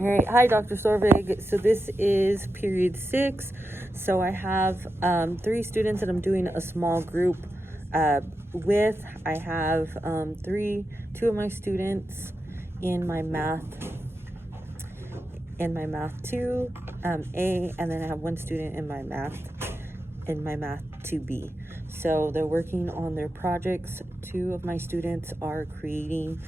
All right, hi, Dr. Sorvig. So this is period 6. So I have 3 students that I'm doing a small group with. I have 2 of my students in my math 2 A, and then I have 1 student in my math 2B. So they're working on their projects. 2 of my students are creating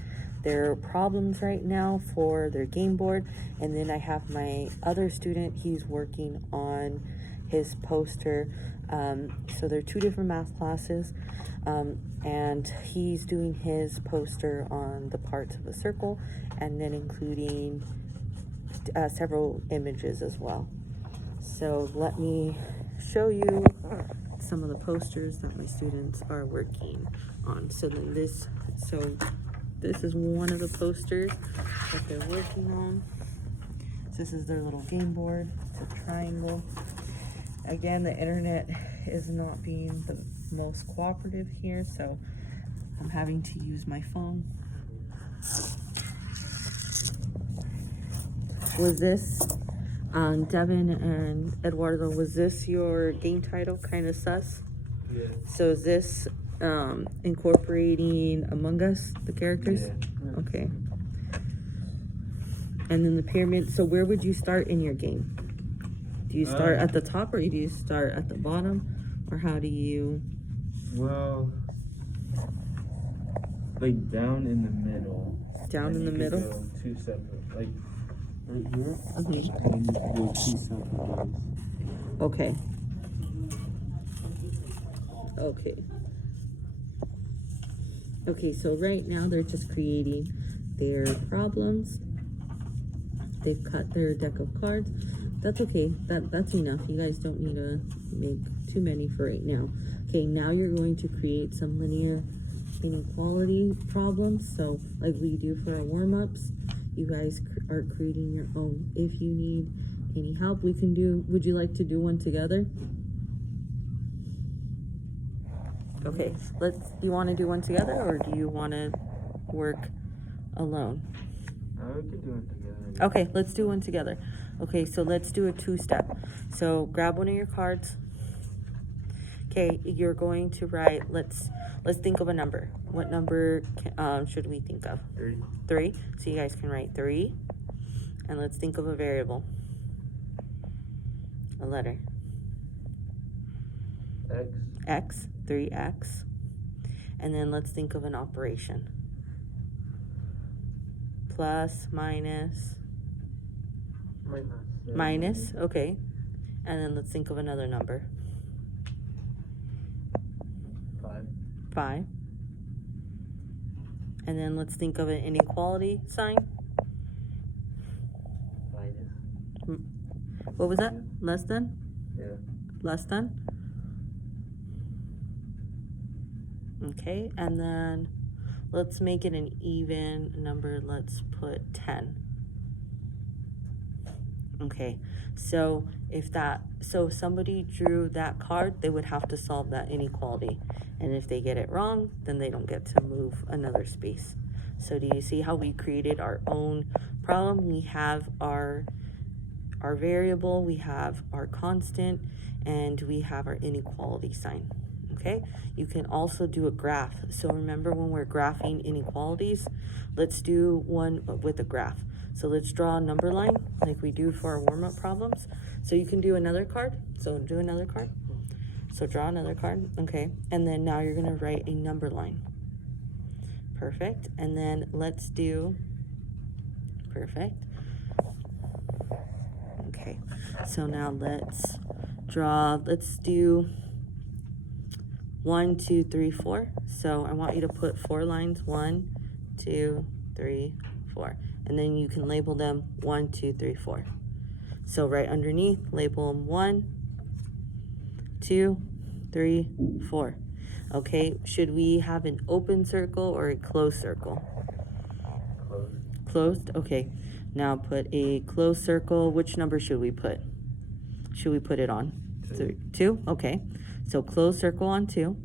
their problems right now for their game board, and then I have my other student, he's working on his poster. So they're 2 different math classes, and he's doing his poster on the parts of a circle, and then including several images as well. So let me show you some of the posters that my students are working on. So this is one of the posters that they're working on. So this is their little game board. It's a triangle. Again, the internet is not being the most cooperative here, so I'm having to use my phone. Was this, Devin and Eduardo, was this your game title, kind of sus? Yeah. So is this incorporating Among Us, the characters? Yeah. Okay. And then the pyramid, so where would you start in your game? Do you start at the top, or do you start at the bottom? Or how do you? Well, like down in the middle. Down in the middle? Go 2 separate, like right here. Okay. And you can go 2 separate ways. Okay. Okay. Okay, so right now they're just creating their problems. They've cut their deck of cards. That's okay. That's enough. You guys don't need to make too many for right now. Okay, now you're going to create some linear inequality problems. So like we do for our warm-ups, you guys are creating your own. If you need any help, we can do, would you like to do one together? Okay, you want to do one together, or do you want to work alone? We could do it together. Okay, let's do one together. Okay, so let's do a 2-step. So grab one of your cards. Okay, you're going to write, let's think of a number. What number should we think of? 3. 3. So you guys can write 3. And let's think of a variable. A letter. X. X, 3x. And then let's think of an operation. Plus, minus. Minus, okay. And then let's think of another number. 5. 5. And then let's think of an inequality sign. Minus. What was that? Less than? Yeah. Less than? Okay, and then let's make it an even number. Let's put 10. Okay, so if somebody drew that card, they would have to solve that inequality. And if they get it wrong, then they don't get to move another space. So do you see how we created our own problem? We have our variable, we have our constant, and we have our inequality sign. Okay, you can also do a graph. So remember, when we're graphing inequalities, let's do one with a graph. So let's draw a number line like we do for our warm-up problems. So you can do another card. So do another card. So draw another card. Okay, and then now you're gonna write a number line. Perfect. And then let's do, perfect. Okay, so now let's do 1, 2, 3, 4. So I want you to put 4 lines, 1, 2, 3, 4. And then you can label them 1, 2, 3, 4. So right underneath, label them 1, 2, 3, 4. Okay, should we have an open circle or a closed circle? Closed. Closed, okay. Now put a closed circle. Which number should we put? Should we put it on? 2. 2, okay. So closed circle on 2.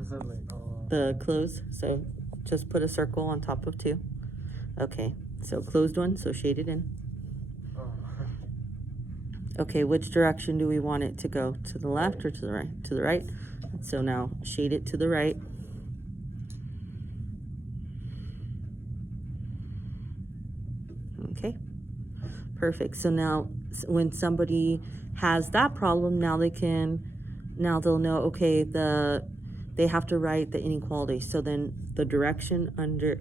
Is that like The close, so just put a circle on top of 2. Okay, so closed one, so shade it in. Oh. Okay, which direction do we want it to go? To the left or to the right? To the right. So now shade it to the right. Okay, perfect. So now when somebody has that problem, now they'll know, okay, they have to write the inequality. So then the direction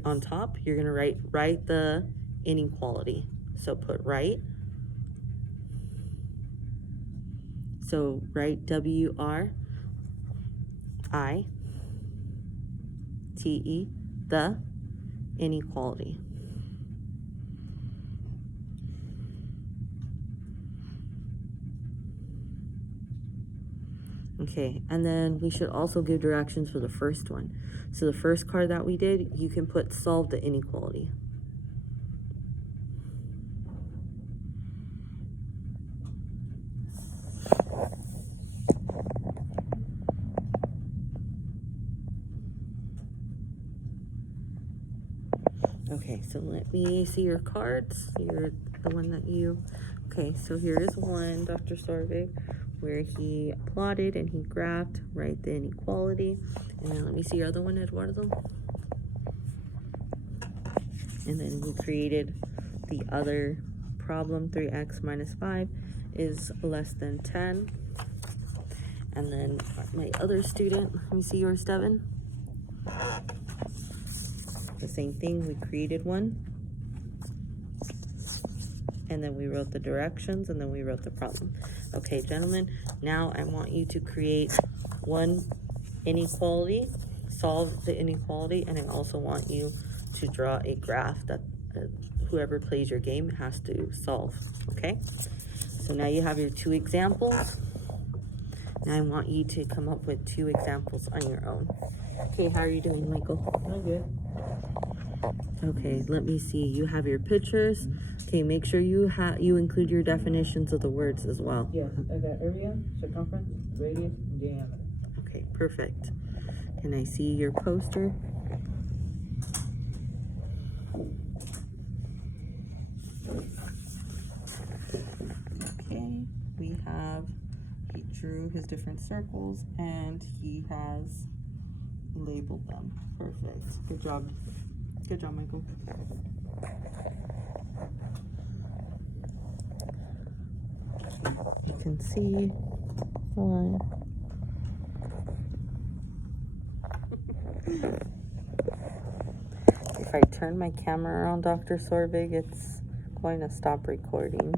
on top, you're gonna write the inequality. So put right. So write WRITE, the inequality. Okay, and then we should also give directions for the first one. So the first card that we did, you can put solve the inequality. Okay, so let me see your cards. You're the one that you... Okay, so here is one, Dr. Sorvig, where he plotted and he graphed, right, the inequality. And then let me see your other one, Eduardo. And then we created the other problem, 3x minus 5 is less than 10. And then my other student, let me see yours, Devin. The same thing, we created one. And then we wrote the directions, and then we wrote the problem. Okay, gentlemen, now I want you to create one inequality, solve the inequality, and I also want you to draw a graph that whoever plays your game has to solve, okay? So now you have your 2 examples. Now I want you to come up with 2 examples on your own. Okay, how are you doing, Michael? I'm good. Okay, let me see. You have your pictures. Okay, make sure you include your definitions of the words as well. Yeah, I got area, circumference, radius, and diameter. Okay, perfect. Can I see your poster? Okay, he drew his different circles and he has labeled them. Perfect. Good job. Good job, Michael. You can see one. If I turn my camera around, Dr. Sorvig, it's going to stop recording.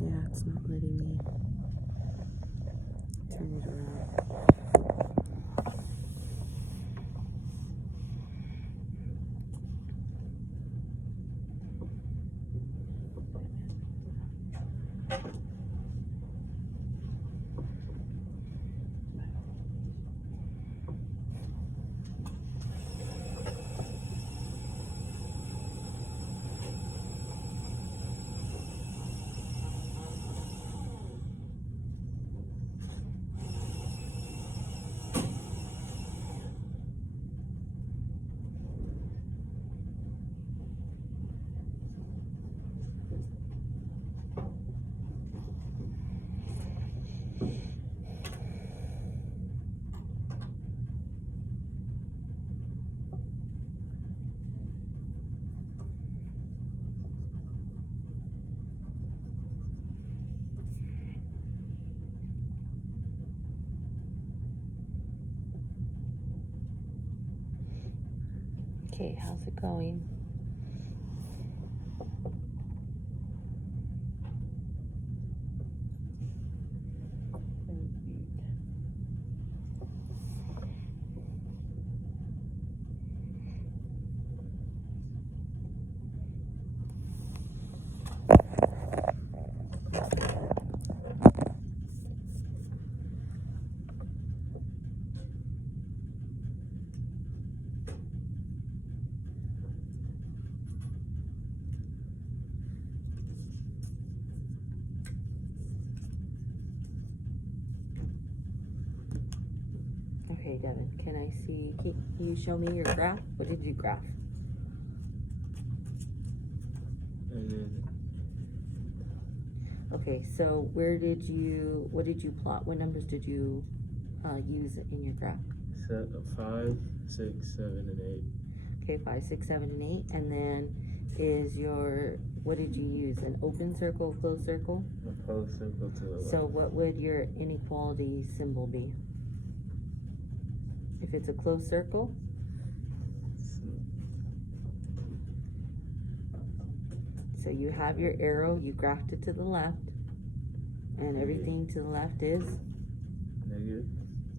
Yeah, it's not letting me turn it around. Okay, how's it going? Okay, Devin, can I see, can you show me your graph? What did you graph? And then Okay, so what did you plot? What numbers did you use in your graph? 5, 6, 7, and 8. Okay, 5, 6, 7, and 8. And then what did you use? An open circle, closed circle? A closed circle to the left. So what would your inequality symbol be? If it's a closed circle, so you have your arrow, you graphed it to the left, and everything to the left is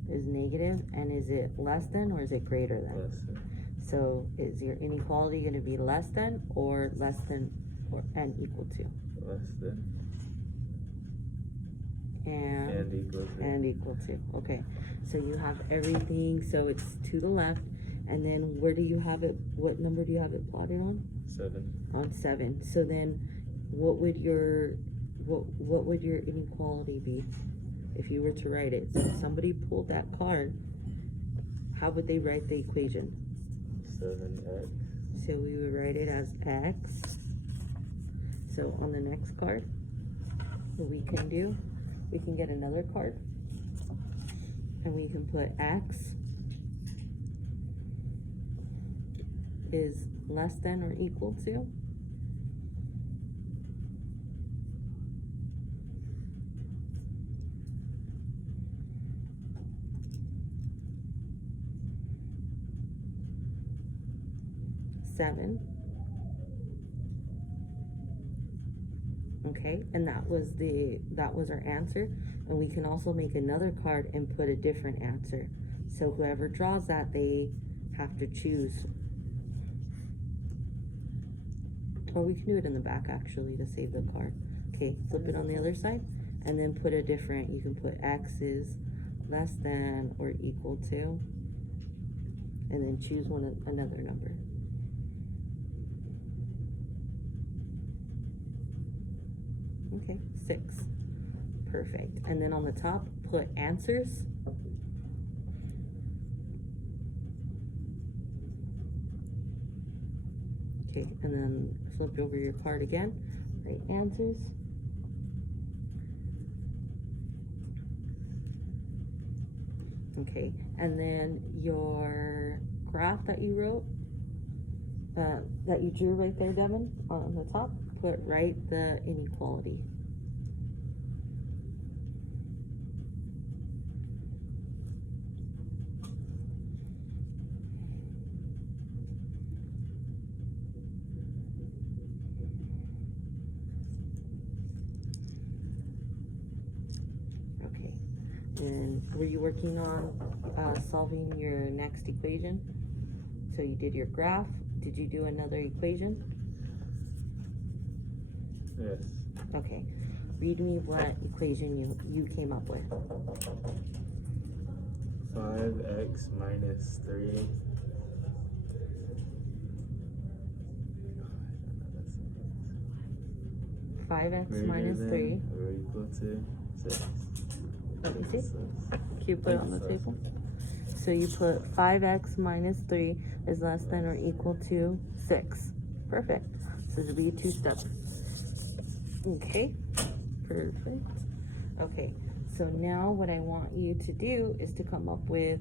negative, and is it less than or is it greater than? less than, So is your inequality going to be less than or and equal to? less than, And equal to. and equal to. Okay, so you have everything, so it's to the left, and then where do you have it? What number do you have it plotted on? 7. On 7. So then, what would your inequality be if you were to write it? So if somebody pulled that card, how would they write the equation? 7x. So we would write it as x. So on the next card, what we can do, we can get another card, and we can put x is less than or equal to seven. Okay, and that was our answer. And we can also make another card and put a different answer. So whoever draws that, they have to choose. Or we can do it in the back actually to save the card. Okay, flip it on the other side and then put a different, you can put x is less than or equal to, and then choose another number. Okay, 6. Perfect. And then on the top, put answers. Okay, and then flip over your card again, write answers. Okay, and then your graph that you wrote, that you drew right there, Devin, on the top, write the inequality. Okay, and were you working on solving your next equation? So you did your graph. Did you do another equation? Yes. Okay, read me what equation you came up with. 5x minus 3. 5x minus 3. Or equal to 6. Let me see. Can you put it on the table? So you put 5x minus 3 is less than or equal to 6. Perfect. So it'll be 2 steps. Okay, perfect. Okay, so now what I want you to do is to come up with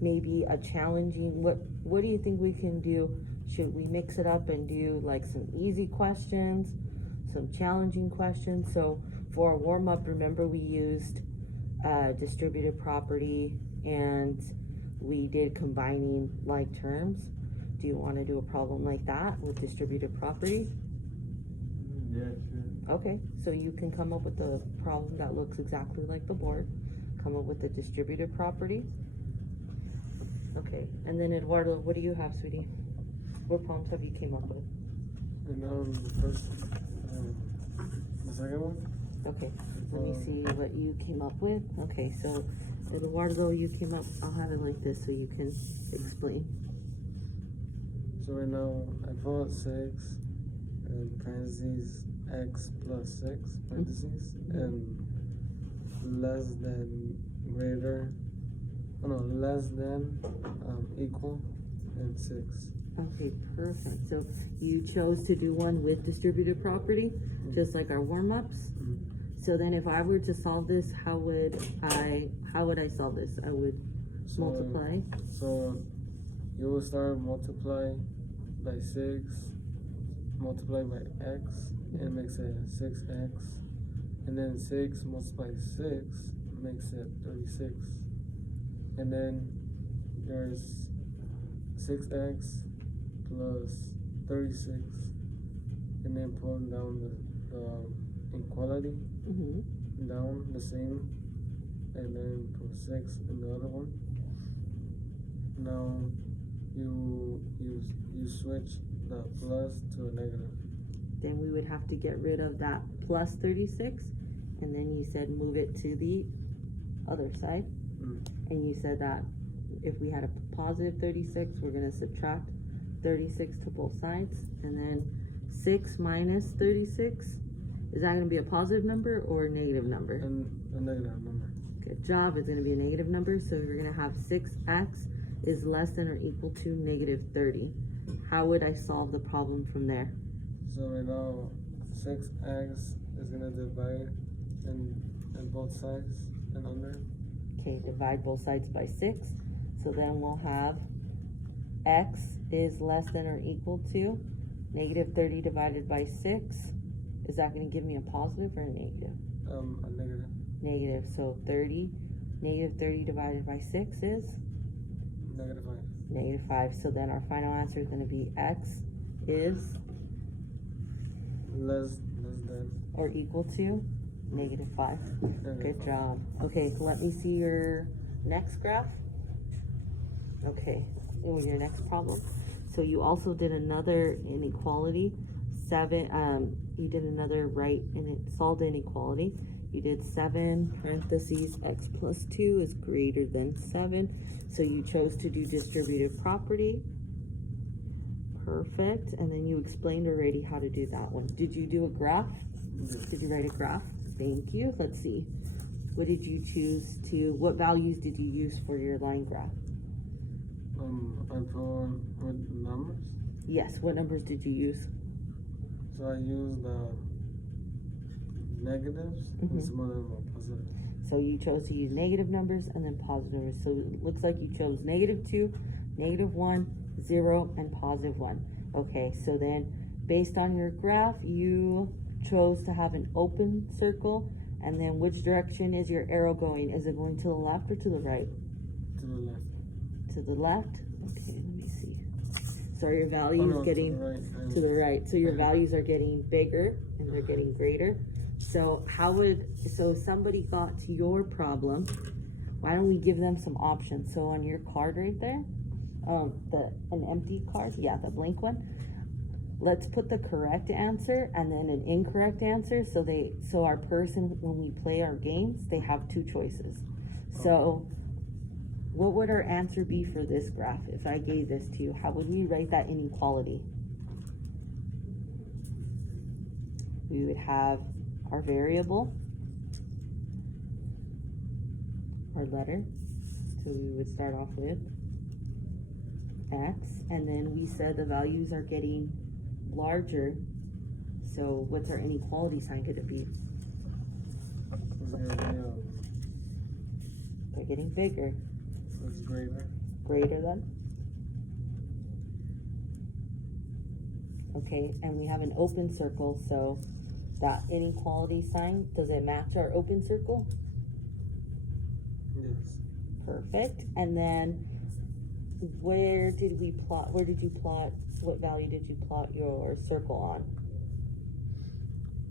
maybe a challenging, what do you think we can do? Should we mix it up and do like some easy questions, some challenging questions? So for a warm-up, remember we used distributed property and we did combining like terms. Do you want to do a problem like that with distributed property? Yeah, sure. Okay, so you can come up with a problem that looks exactly like the board. Come up with the distributed property. Okay, and then Eduardo, what do you have, sweetie? What problems have you came up with? And the first, the second one? Okay, let me see what you came up with. Okay, so Eduardo, you came up, I'll have it like this so you can explain. So right now I put 6 and parentheses x plus 6 parentheses and less than greater Oh no, less than, equal, and 6. Okay, perfect. So you chose to do one with distributed property, just like our warm-ups. Mm. So then if I were to solve this, how would I solve this? I would So, multiply. So you will start multiply by 6, multiply by x, and makes it 6x. And then 6 multiplied 6 makes it 36. And then there's 6x plus 36. And then pull down the inequality Mm-hmm. down the same. And then put 6 in the other one. Now you switch the plus to a negative. Then we would have to get rid of that plus 36, and then you said move it to the other side. Mm. And you said that if we had a positive 36, we're going to subtract 36 to both sides, and then 6 minus 36, is that going to be a positive number or a negative number? And a negative number. Good job. It's going to be a negative number, so you're going to have 6x is less than or equal to negative 30. How would I solve the problem from there? So right now 6x is gonna divide in both sides and under. Okay, divide both sides by 6. So then we'll have x is less than or equal to negative 30 divided by 6. Is that going to give me a positive or a negative? A negative. Negative. So negative 30 divided by 6 is Negative 5. negative 5. So then our final answer is going to be x is Less than. or equal to negative 5. Negative Good 5. job. Okay, let me see your next graph. Okay, your next problem. So you also did another inequality. You did another right, and it solved the inequality. You did 7 parentheses x plus 2 is greater than 7. So you chose to do distributive property. Perfect. And then you explained already how to do that one. Did you do a graph? Yes. Did you write a graph? Thank you. Let's see. What did you choose to, what values did you use for your line graph? I put with numbers. Yes, what numbers did you use? So I use the negatives and some of them are positive. So you chose to use negative numbers and then positive numbers. So it looks like you chose -2, -1, 0, and +1. Okay, so then based on your graph, you chose to have an open circle. And then which direction is your arrow going? Is it going to the left or to the right? To the left. To the left? Okay, let me see. So are your values no, getting to the right. to the right? So your values are getting bigger and they're getting greater. So so if somebody got to your problem, why don't we give them some options? So on your card right there, an empty card, yeah, the blank one. Let's put the correct answer and then an incorrect answer. So our person, when we play our games, they have 2 choices. So what would our answer be for this graph if I gave this to you? How would we write that inequality? We would have our variable, our letter. So we would start off with x, and then we said the values are getting larger. So what's our inequality sign going to be? It's gonna be They're getting bigger. it's greater. Greater than. Okay, and we have an open circle, so that inequality sign, does it match our open circle? Yes. Perfect. And then where did you plot, what value did you plot your circle on?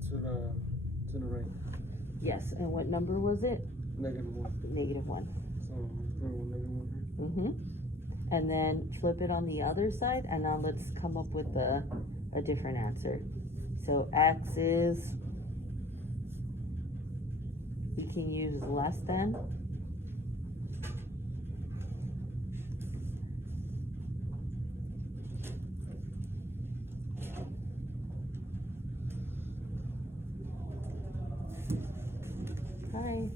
To the right. Yes, and what number was it? -1. -1. So put -1 here. And then flip it on the other side, and now let's come up with a different answer. So x is, we can use less than. Hi.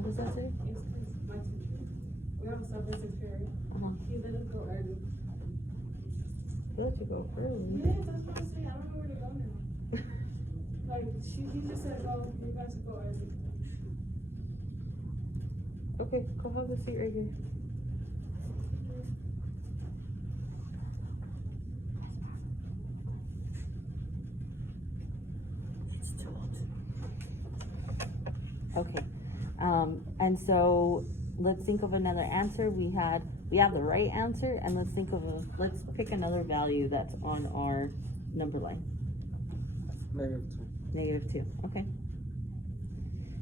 What does that say? It's my teacher. We have a subject period. Uh-huh. He let us go early. Let you go early. Yeah, that's what I'm saying. I don't know where to go now. Like, he just said, oh, you guys go early. Okay, go have a seat right here. Okay, and so let's think of another answer. We have the right answer, and let's pick another value that's on our number line. -2. -2, okay.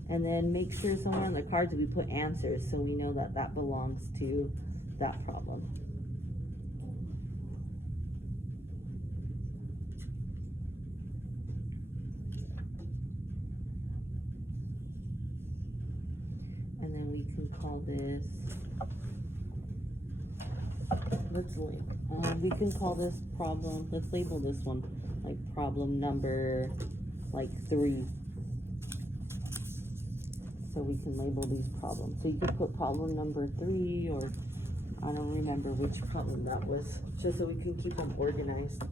And then make sure somewhere on the cards we put answers so we know that that belongs to that problem. And then we can call this, we can call this problem, let's label this one like problem number 3. So we can label these problems. So you could put problem number 3, or I don't remember which problem that was, just so we can keep them organized,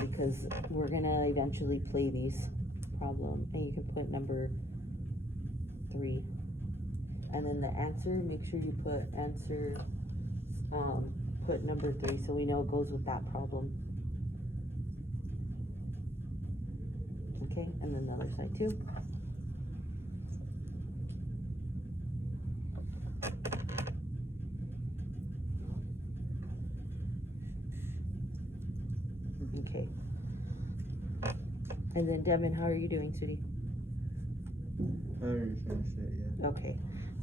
because we're gonna eventually play these problem, and you can put number 3. And then the answer, make sure you put answer, put number 3 so we know it goes with that problem. Okay, and then the other side too. Okay. And then Devin, how are you doing, sweetie? I already finished it, yeah. Okay,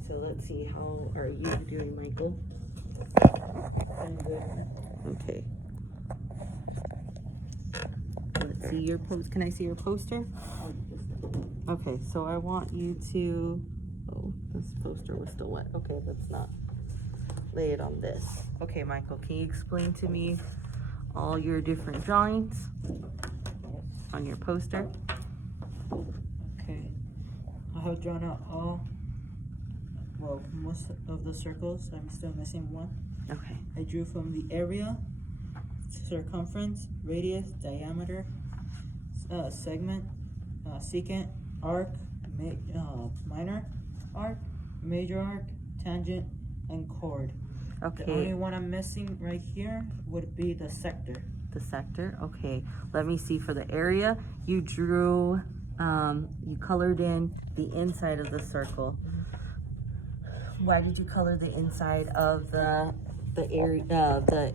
so let's see, how are you doing, Michael? I'm good. Okay. Let's see your post. Can I see your poster? Okay, so I want you to, oh, this poster was still wet. Okay, let's not lay it on this. Okay, Michael, can you explain to me all your different drawings on your poster? Okay. I have drawn out most of the circles. I'm still missing one. Okay. I drew from the area, circumference, radius, diameter, segment, secant, arc, minor arc, major arc, tangent, and chord. Okay. The only one I'm missing right here would be the sector. The sector, okay. Let me see, for the area, you drew, you colored in the inside of the circle. Why did you color the inside of the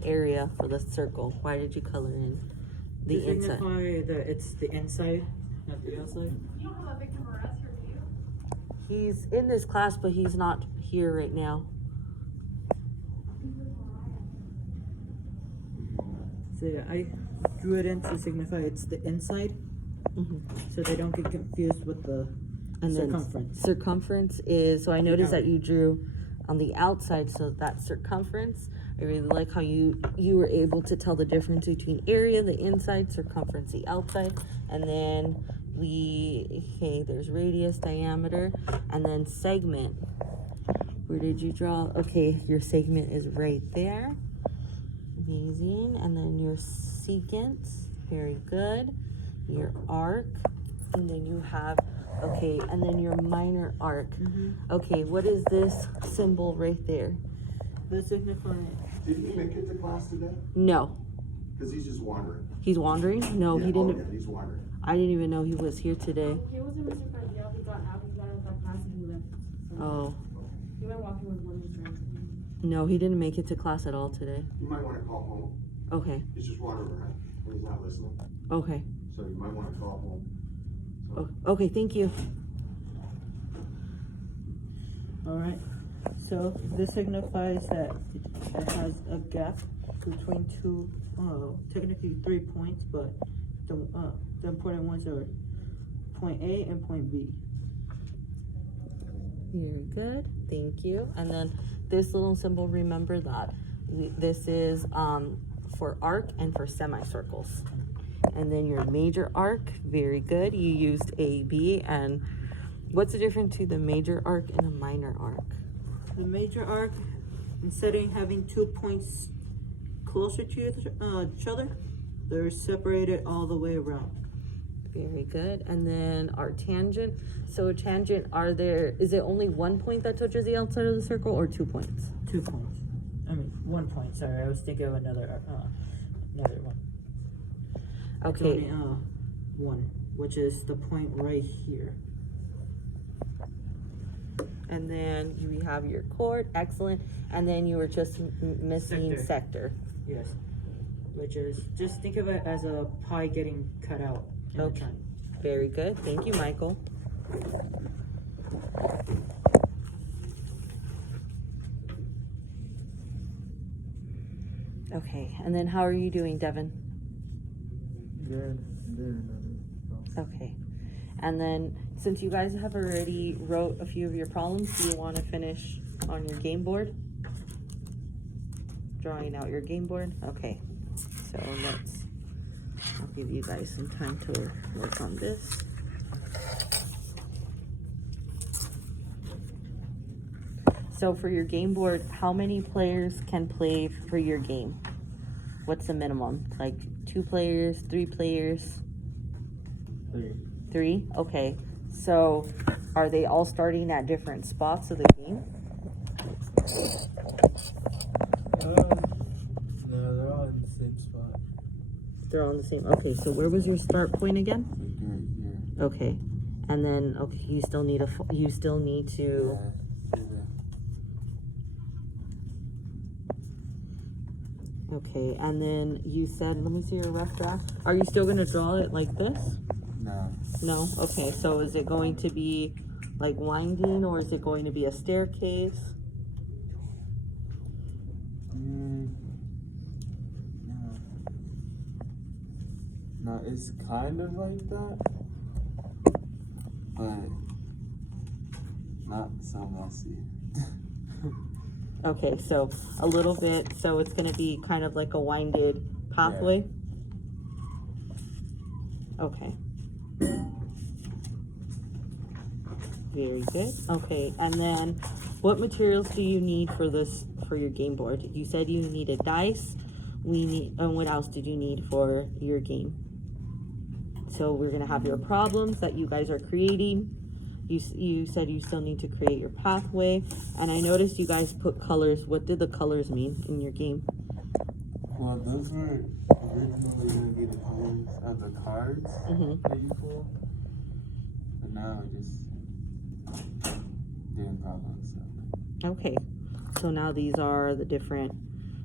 area for the circle? Why did you color in the To inside? signify that it's the inside, not the outside. You don't have Victor Moraz here, do you? He's in this class, but he's not here right now. So yeah, I drew it in to signify it's the inside, so they don't get confused with the And then circumference. circumference is, so I noticed that you drew on the outside, so that's circumference. I really like how you were able to tell the difference between area, the inside, circumference, the outside. And then there's radius, diameter, and then segment. Where did you draw? Okay, your segment is right there. Amazing. And then your secant, very good. Your arc, and then you have, okay, and then your minor arc. Okay, what is this symbol right there? That signifies Did he make it to class today? No. Because he's just wandering. He's wandering? No, Yeah, he oh, didn't. yeah, he's wandering. I didn't even know he was here today. He was in Mr. Cardiel. He got out. He got out of that class and he left. So Oh, he went walking with one of his friends. no, he didn't make it to class at all today. You might want to call home. Okay, He's just wandering around and he's not listening. okay. So you might want to call home. Okay, thank you. alright. So this signifies that it has a gap between two, technically 3 points, but the important ones are point A and point B. Very good, thank you. And then this little symbol, remember that this is for arc and for semicircles. And then your major arc, very good. You used AB and What's the difference to the major arc and a minor arc? The major arc, instead of having 2 points closer to each other, they're separated all the way around. Very good. And then our tangent. So tangent, is it only 1 point that touches the outside of the circle or 2 points? 2 points. I mean, 1 point. Sorry, I was thinking of another one. It's Okay. only, one, which is the point right here. And then you have your chord. Excellent. And then you were just missing sector. Yes. Which is, just think of it as a pie getting cut out. In Okay. a triangle. Very good. Thank you, Michael. Okay. And then how are you doing, Devin? Good. Okay. And then since you guys have already wrote a few of your problems, do you want to finish on your game board? Drawing out your game board? Okay. So I'll give you guys some time to work on this. So for your game board, how many players can play for your game? What's the minimum? Like 2 players, 3 players? 3. 3? Okay. So are they all starting at different spots of the game? No, they're all in the same spot. They're all in the same. Okay, so where was your start point again? Right here. Okay. And then okay, you still need to Okay, and then you said, let me see your rough draft. Are you still gonna draw it like this? No. No? Okay, so is it going to be like winding or is it going to be a staircase? No, it's kind of like that, but not so messy. Okay, so a little bit, so it's gonna be kind of like a winded pathway? Okay. Very good. Okay, and then what materials do you need for your game board? You said you needed dice. And what else did you need for your game? So we're gonna have your problems that you guys are creating. You said you still need to create your pathway, and I noticed you guys put colors. What did the colors mean in your game? Well, those were originally going to be the colors of the cards that you pull, but now we're just doing problems. So. Okay, so now these are the different.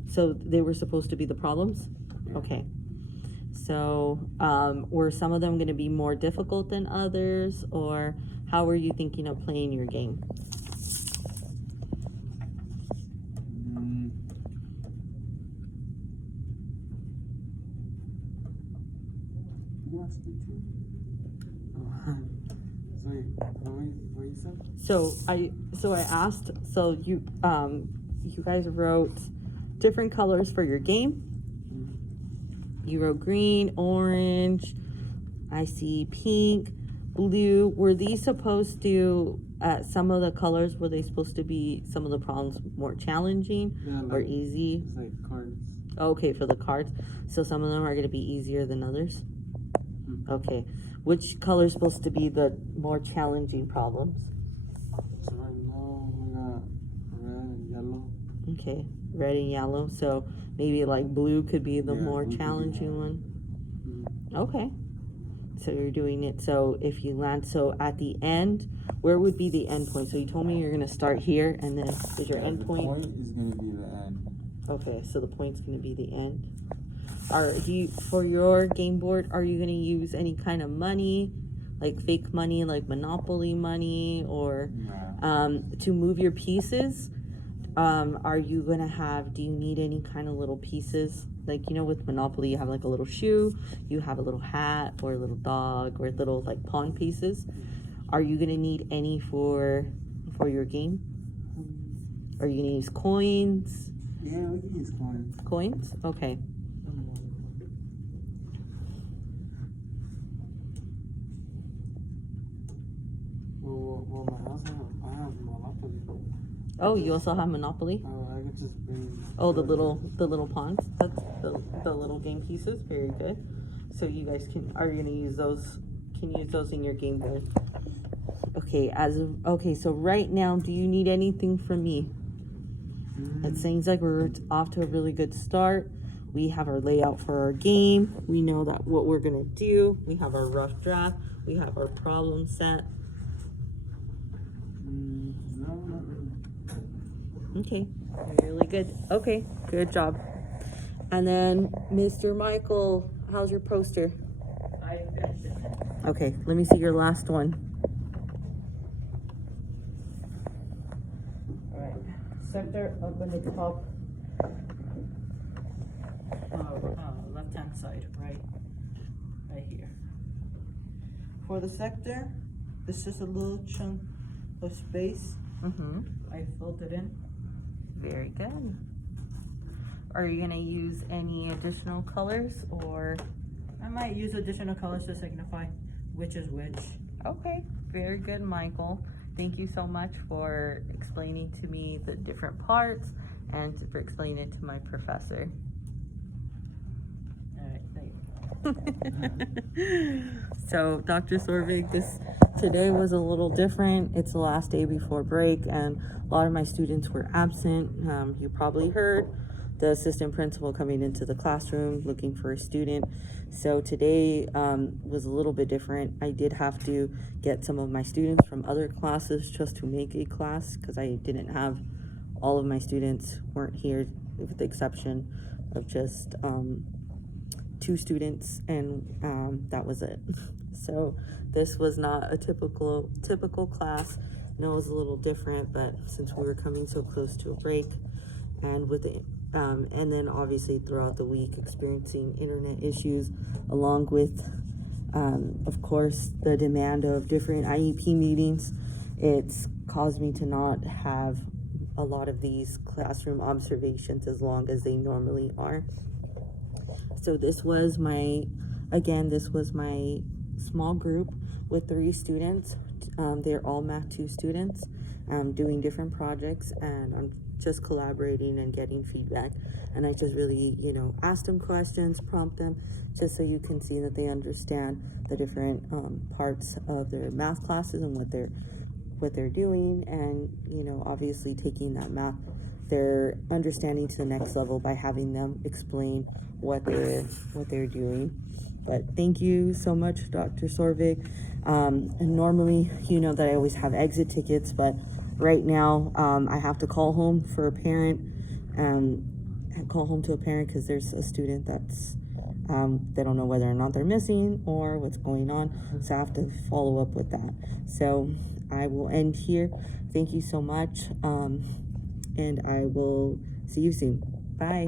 So they were supposed to be the problems. Yeah. Okay. So were some of them going to be more difficult than others, or how were you thinking of playing your game? What you said? So I asked. So you guys wrote different colors for your game. You wrote green, orange. I see pink, blue. Were these supposed to? Some of the colors were they supposed to be some of the problems more challenging or easy? It's like cards. Okay, for the cards. So some of them are going to be easier than others. Okay. Which color is supposed to be the more challenging problems? So right now we got red and yellow. Okay, red and yellow. So maybe like blue could be the more challenging one. Okay. So you're doing it. So if you land, so at the end, where would be the end point? So you told me you're going to start here, and then is your end point? The point is going to be the end. Okay, so the point's going to be the end. For your game board, are you going to use any kind of money, like fake money, like Monopoly money, or to move your pieces? Are you going to do you need any kind of little pieces? Like, with Monopoly, you have like a little shoe, you have a little hat, or a little dog, or little like pawn pieces. Are you going to need any for your game? Are you going to use coins? Yeah, we can use coins. Coins? Okay. Well, Well, my house, I have Monopoly. Oh, you also have Monopoly? I could just bring. Oh, the little pawns. That's the little game pieces. Very good. So you guys are gonna use those. Can use those in your game board. Okay. Okay. So right now, do you need anything from me? It seems like we're off to a really good start. We have our layout for our game. We know that what we're gonna do. We have our rough draft. We have our problem set. No, not really. Okay, really good. Okay, good job. And then, Mr. Michael, how's your poster? I finished it. Okay, let me see your last one. Alright, sector up in the top, left-hand side, right here. For the sector, it's just a little chunk of space. Mm-hmm. I filled it in. Very good. Are you gonna use any additional colors or? I might use additional colors to signify which is which. Okay, very good, Michael. Thank you so much for explaining to me the different parts and for explaining it to my professor. Alright, thank you. So, Dr. Sorvig, today was a little different. It's the last day before break, and a lot of my students were absent. You probably heard the assistant principal coming into the classroom looking for a student. So today was a little bit different. I did have to get some of my students from other classes just to make a class because I didn't have all of my students weren't here, with the exception of just 2 students, and that was it. So this was not a typical class. No, it was a little different, but since we were coming so close to a break, and with it, and then obviously throughout the week experiencing internet issues, along with, of course, the demand of different IEP meetings, it's caused me to not have a lot of these classroom observations as long as they normally are. So this was my small group with 3 students. They're all Math 2 students, doing different projects, and I'm just collaborating and getting feedback. And I just really, ask them questions, prompt them, just so you can see that they understand the different parts of their math classes and what they're doing, and obviously taking that math, their understanding to the next level by having them explain what they're doing. But thank you so much, Dr. Sorvig. And normally, that I always have exit tickets, but right now, I have to call home for a parent, and call home to a parent because there's a student that's, they don't know whether or not they're missing or what's going on. So I have to follow up with that. So I will end here. Thank you so much. And I will see you soon. Bye.